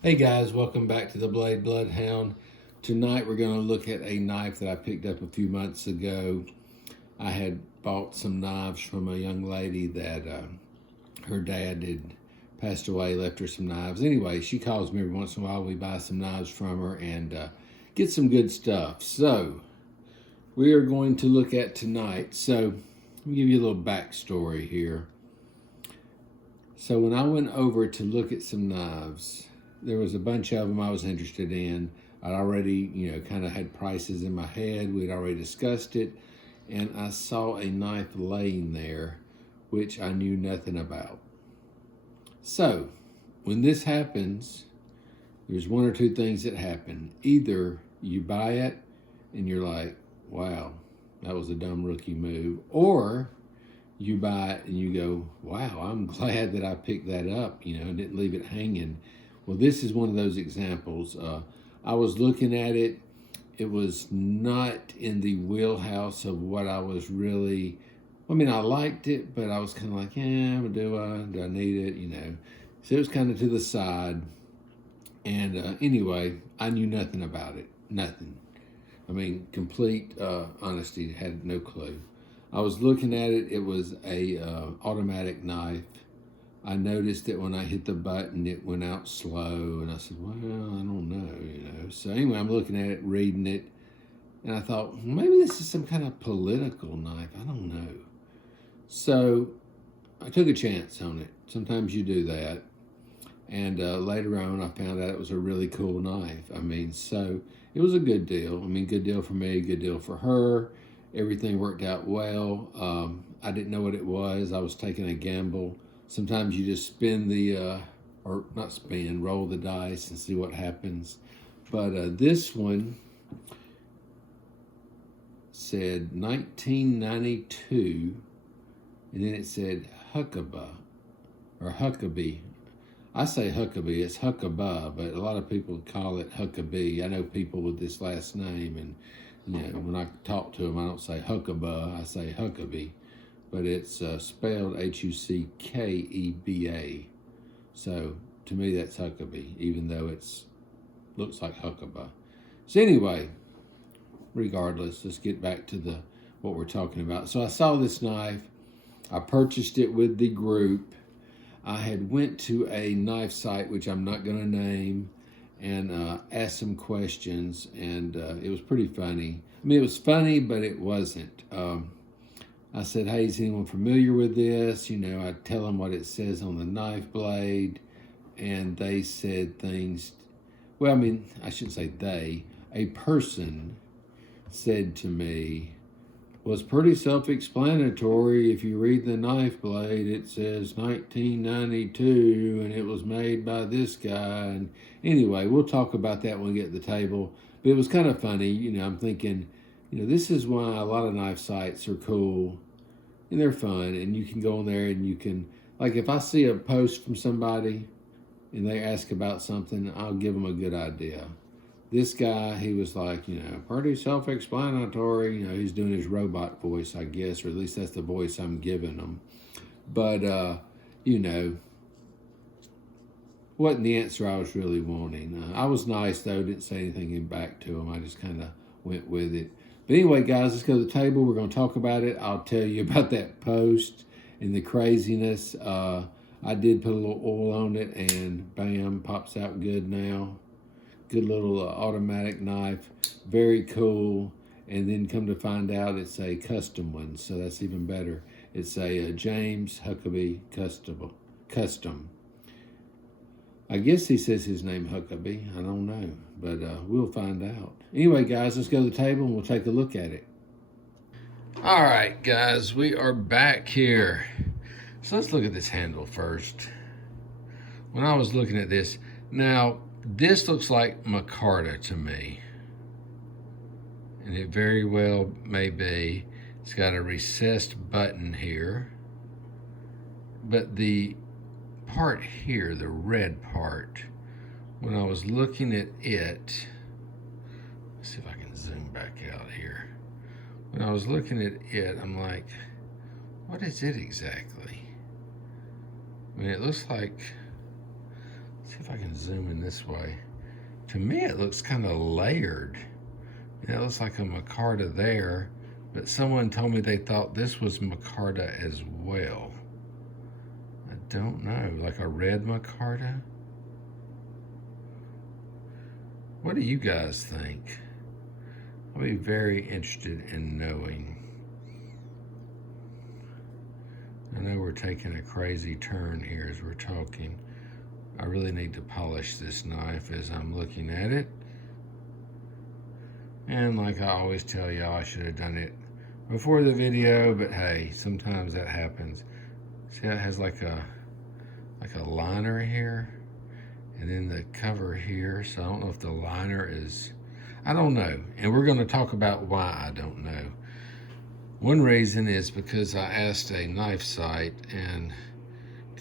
Hey guys, welcome back to the Blade Bloodhound. Tonight we're going to look at a knife that I picked up a few months ago. I had bought some knives from a young lady that her dad had passed away, left her some knives. Anyway, she calls me every once in a while. We buy some knives from her and get some good stuff. So we are going to look at tonight. So let me give you a little backstory here. So when I went over to look at some knives, there was a bunch of them I was interested in. I'd already, kind of had prices in my head. We'd already discussed it. And I saw a knife laying there, which I knew nothing about. So when this happens, there's one or two things that happen. Either you buy it and you're like, wow, that was a dumb rookie move. Or you buy it and you go, wow, I'm glad that I picked that up, and didn't leave it hanging. Well, this is one of those examples. I was looking at it. It was not in the wheelhouse of what I was really, I liked it, but I was kind of like, do I need it, So it was kind of to the side. And anyway, I knew nothing about it, nothing. Complete honesty, had no clue. I was looking at it. It was a automatic knife. I noticed that when I hit the button, it went out slow, and I said, "Well, I don't know." So anyway, I'm looking at it, reading it, and I thought maybe this is some kind of political knife. I don't know. So I took a chance on it. Sometimes you do that. And later on, I found out it was a really cool knife. So it was a good deal. Good deal for me, good deal for her. Everything worked out well. I didn't know what it was. I was taking a gamble. Sometimes you just roll the dice and see what happens. But this one said 1992, and then it said Huckeba, or Huckabee. I say Huckabee, it's Huckeba, but a lot of people call it Huckabee. I know people with this last name, and when I talk to them, I don't say Huckeba, I say Huckabee, but it's spelled Huckeba. So to me, that's Huckabee, even though it's looks like Huckeba. So anyway, regardless, let's get back to what we're talking about. So I saw this knife. I purchased it with the group. I had went to a knife site, which I'm not going to name, and asked some questions, and it was pretty funny. It was funny, but it wasn't. I said, hey, is anyone familiar with this? I tell them what it says on the knife blade, and they said things. Well, I shouldn't say they. A person said to me, was pretty self-explanatory. If you read the knife blade, it says 1992, and it was made by this guy. And anyway, we'll talk about that when we get to the table. But it was kind of funny. I'm thinking, this is why a lot of knife sites are cool, and they're fun, and you can go on there and you can, like, if I see a post from somebody and they ask about something, I'll give them a good idea. This guy, he was like, pretty self-explanatory. He's doing his robot voice, I guess, or at least that's the voice I'm giving him. But, wasn't the answer I was really wanting. I was nice, though. Didn't say anything back to him. I just kind of went with it. But anyway, guys, let's go to the table. We're going to talk about it. I'll tell you about that post and the craziness. I did put a little oil on it, and bam, pops out good now. Good little automatic knife, very cool. And then come to find out, it's a custom one, so that's even better. It's a James Huckeba Custom. I guess he says his name Huckabee. I don't know, but we'll find out. Anyway, guys, let's go to the table and we'll take a look at it. All right, guys, we are back here. So let's look at this handle first. When I was looking at this, now, this looks like Micarta to me, and it very well may be. It's got a recessed button here, but the part here, the red part, when I was looking at it, let's see if I can zoom back out here. When I was looking at it, I'm like, what is it exactly? It looks like See if I can zoom in this way. To me, it looks kind of layered. You know, it looks like a micarta there, but someone told me they thought this was micarta as well. I don't know, like a red micarta? What do you guys think? I'll be very interested in knowing. I know we're taking a crazy turn here as we're talking. I really need to polish this knife as I'm looking at it. And like I always tell y'all, I should have done it before the video, but hey, sometimes that happens. See how it has like a liner here, and then the cover here. So I don't know if the liner is, I don't know. And we're gonna talk about why I don't know. One reason is because I asked a knife site and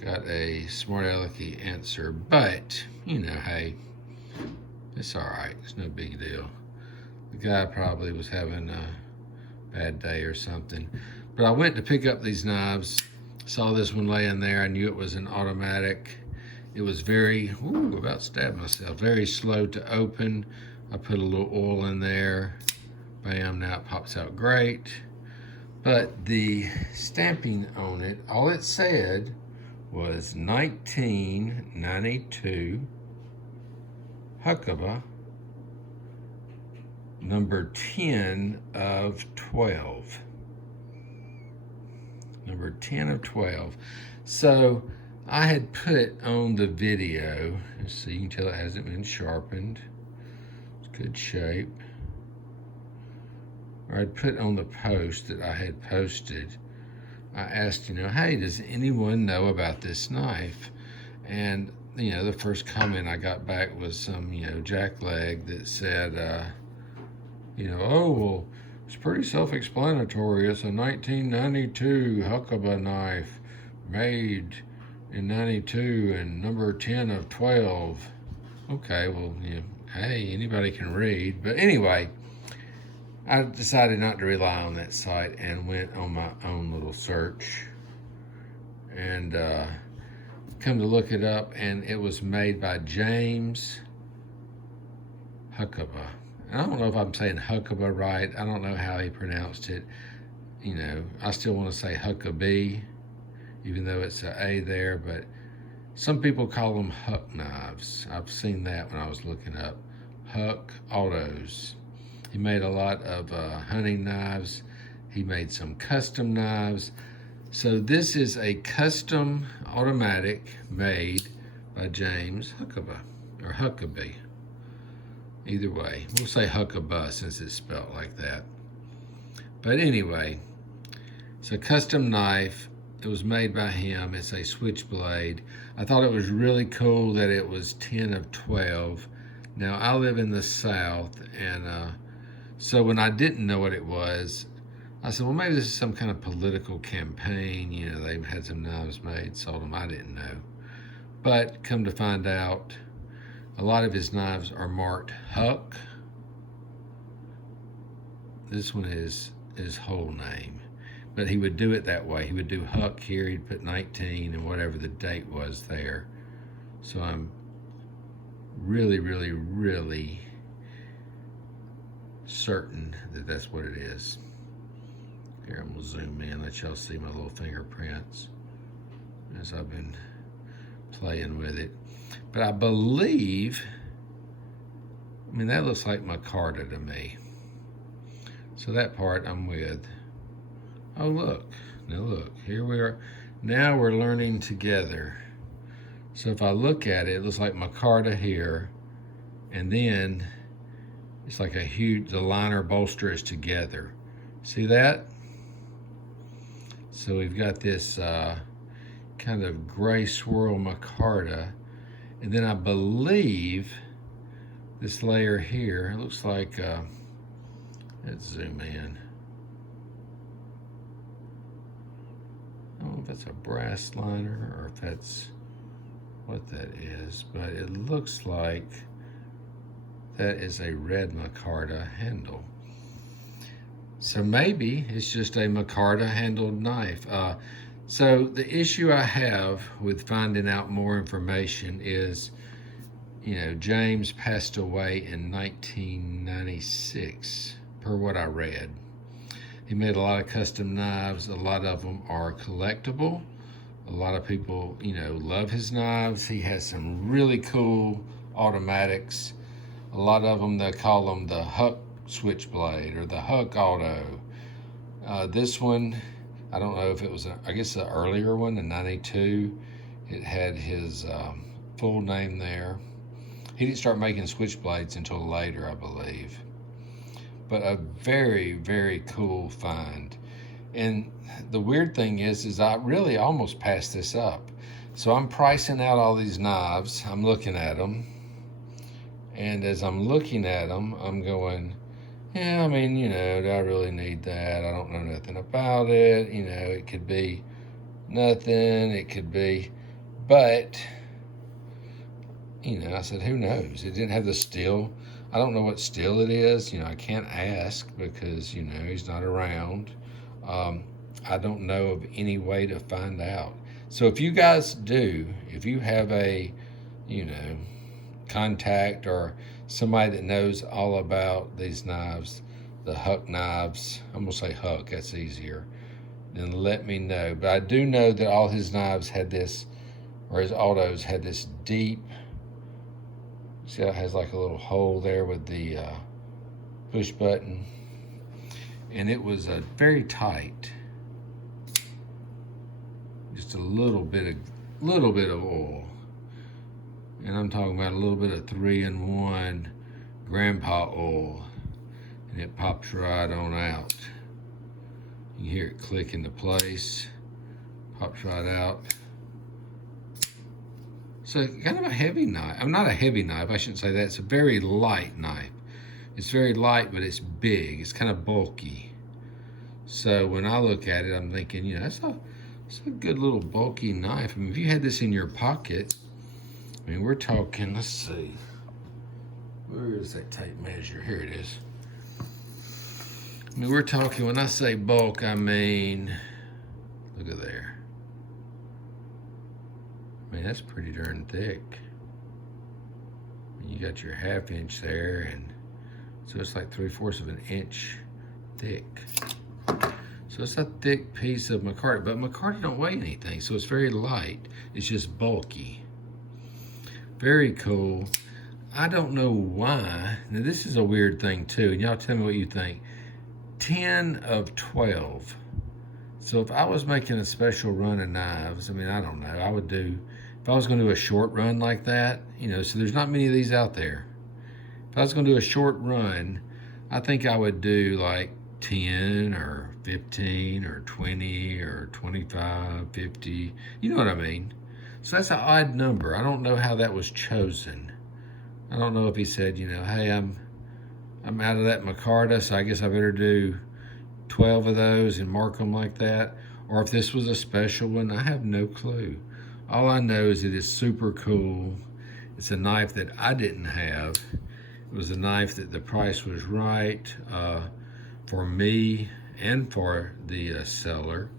got a smart alecky answer, but you know, hey, it's all right, it's no big deal. The guy probably was having a bad day or something. But I went to pick up these knives, saw this one laying there. I knew it was an automatic. It was very, about stabbed myself, very slow to open. I put a little oil in there. Bam, now it pops out great. But the stamping on it, all it said was 1992 Huckeba, number 10 of 12. Number 10 of 12. So I had put on the video, so you can tell it hasn't been sharpened. It's good shape. Or I'd put on the post that I had posted. I asked, you know, hey, does anyone know about this knife? And, you know, the first comment I got back was some, you know, jackleg that said, you know, oh, well, it's pretty self-explanatory. It's a 1992 Huckeba knife made in 92 and number 10 of 12. Okay, well, you know, hey, anybody can read. But anyway, I decided not to rely on that site and went on my own little search and come to look it up, and it was made by James Huckeba. And I don't know if I'm saying Huckeba right. I don't know how he pronounced it. You know, I still want to say Huckabee, even though it's an A there, but some people call them Huck knives. I've seen that when I was looking up. Huck Autos. He made a lot of hunting knives. He made some custom knives. So this is a custom automatic made by James Huckeba, or Huckabee. Either way, we'll say Huckeba since it's spelled like that. But anyway, it's a custom knife. It was made by him. It's a switchblade. I thought it was really cool that it was 10 of 12. Now, I live in the South, and so when I didn't know what it was, I said, well, maybe this is some kind of political campaign. You know, they've had some knives made, sold them. I didn't know. But come to find out, a lot of his knives are marked Huck. This one is his whole name. But he would do it that way. He would do Huck here, he'd put 19 and whatever the date was there. So I'm really, really, really certain that that's what it is. Here, I'm gonna zoom in, let y'all see my little fingerprints as I've been playing with it. But I believe, I mean, that looks like micarta to me. So that part I'm with. Oh, look, now look, here we are. Now we're learning together. So if I look at it, it looks like micarta here, and then it's like a huge, the liner bolster is together. See that? So we've got this kind of gray swirl micarta, and then I believe this layer here, it looks like, let's zoom in. I don't know if that's a brass liner or if that's what that is, but it looks like that is a red micarta handle. So maybe it's just a micarta handled knife. So the issue I have with finding out more information is James passed away in 1996, per what I read. He made a lot of custom knives. A lot of them are collectible. A lot of people, love his knives. He has some really cool automatics. A lot of them, they call them the Huck switchblade or the Huck auto. This one, I don't know if it was, I guess the earlier one in 92, it had his full name there. He didn't start making switchblades until later, I believe. But a very, very cool find. And the weird thing is I really almost passed this up. So I'm pricing out all these knives. I'm looking at them. And as I'm looking at them, I'm going, yeah, I mean, do I really need that? I don't know nothing about it. It could be nothing. It could be, but, I said, who knows? It didn't have the steel. I don't know what steel it is. I can't ask because, he's not around. I don't know of any way to find out. So if you guys do, if you have a, contact or somebody that knows all about these knives, the Huck knives, I'm gonna say Huck, that's easier, then let me know. But I do know that all his knives had this, or his autos had this deep, see how it has like a little hole there with the push button, and it was very tight. Just a little bit of oil. And I'm talking about a little bit of 3-in-1 grandpa oil. And it pops right on out. You hear it click into place. Pops right out. So kind of a heavy knife. I'm not a heavy knife, I shouldn't say that. It's a very light knife. It's very light, but it's big. It's kind of bulky. So when I look at it, I'm thinking, it's a good little bulky knife. I mean, if you had this in your pocket, we're talking, let's see. Where is that tape measure? Here it is. We're talking, when I say bulk, I mean, look at there. That's pretty darn thick. You got your 1/2 inch there, and so it's like 3/4 of an inch thick. So it's a thick piece of micarta, but micarta don't weigh anything, so it's very light. It's just bulky. Very cool. I don't know why. Now this is a weird thing too, and y'all tell me what you think. 10 of 12. So if I was making a special run of knives, I don't know, I would do, if I was gonna do a short run like that, so there's not many of these out there. If I was gonna do a short run, I think I would do like 10 or 15 or 20 or 25, 50, you know what I mean? So that's an odd number. I don't know how that was chosen. I don't know if he said, hey, I'm out of that micarta, so I guess I better do 12 of those and mark them like that. Or if this was a special one, I have no clue. All I know is it is super cool. It's a knife that I didn't have. It was a knife that the price was right for me and for the seller.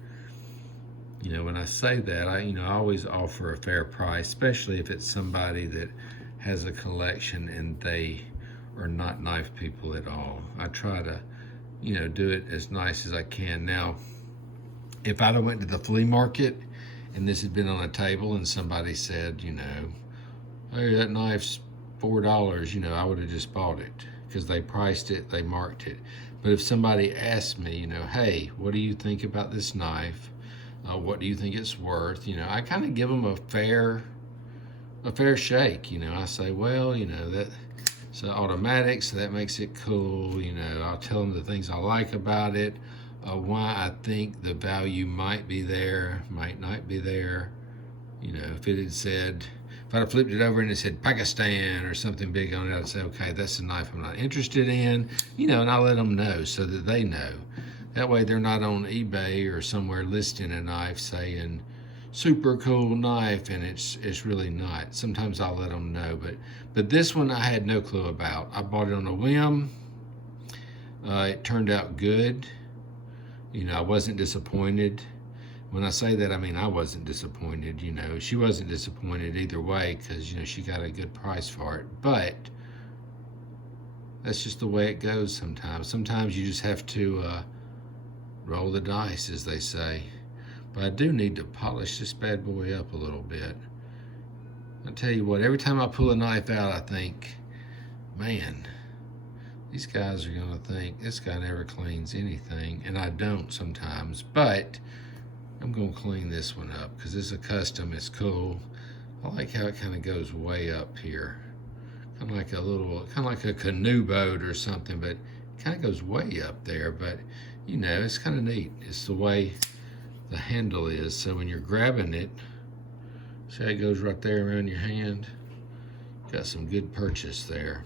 When I say that, I always offer a fair price, especially if it's somebody that has a collection and they are not knife people at all. I try to, do it as nice as I can. Now, if I'd have went to the flea market and this had been on a table and somebody said, hey, that knife's $4, I would have just bought it because they priced it, they marked it. But if somebody asked me, hey, what do you think about this knife? What do you think it's worth? I kind of give them a fair shake. I say, well, that's automatic, so that makes it cool. I'll tell them the things I like about it, why I think the value might be there, might not be there. If it had said, if I'd have flipped it over and it said Pakistan or something big on it, I'd say, okay, that's a knife I'm not interested in, and I'll let them know so that they know. That way they're not on eBay or somewhere listing a knife saying super cool knife and it's really not. Sometimes I'll let them know, but this one I had no clue about. I bought it on a whim. It turned out good. I wasn't disappointed. When I say that, I mean I wasn't disappointed. You know, she wasn't disappointed either way because, you know, she got a good price for it. But that's just the way it goes sometimes. Sometimes you just have to roll the dice, as they say. But I do need to polish this bad boy up a little bit. I tell you what, every time I pull a knife out, I think, man, these guys are going to think this guy never cleans anything. And I don't sometimes. But I'm going to clean this one up because it's a custom. It's cool. I like how it kind of goes way up here. Kind of like a canoe boat or something, but it kind of goes way up there. But, you know, it's kind of neat. It's the way the handle is. So when you're grabbing it, see how it goes right there around your hand? Got some good purchase there.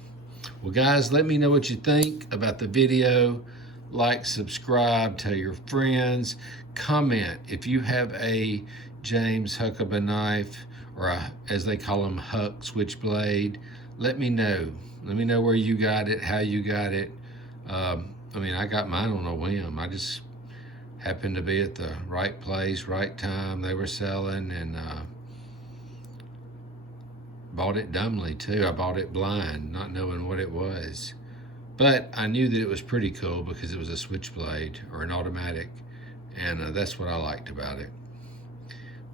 Well, guys, let me know what you think about the video. Like, subscribe, tell your friends, comment if you have a James Huckeba knife, or as they call them, Huck switchblade. Let me know. Let me know where you got it, how you got it. I mean, I got mine on a whim. I just happened to be at the right place, right time. They were selling, and bought it dumbly too. I bought it blind, not knowing what it was. But I knew that it was pretty cool because it was a switchblade or an automatic, and that's what I liked about it.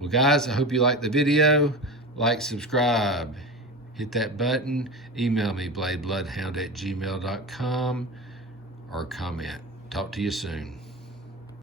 Well, guys, I hope you liked the video. Like, subscribe, hit that button, email me, bladebloodhound@gmail.com, or comment. Talk to you soon.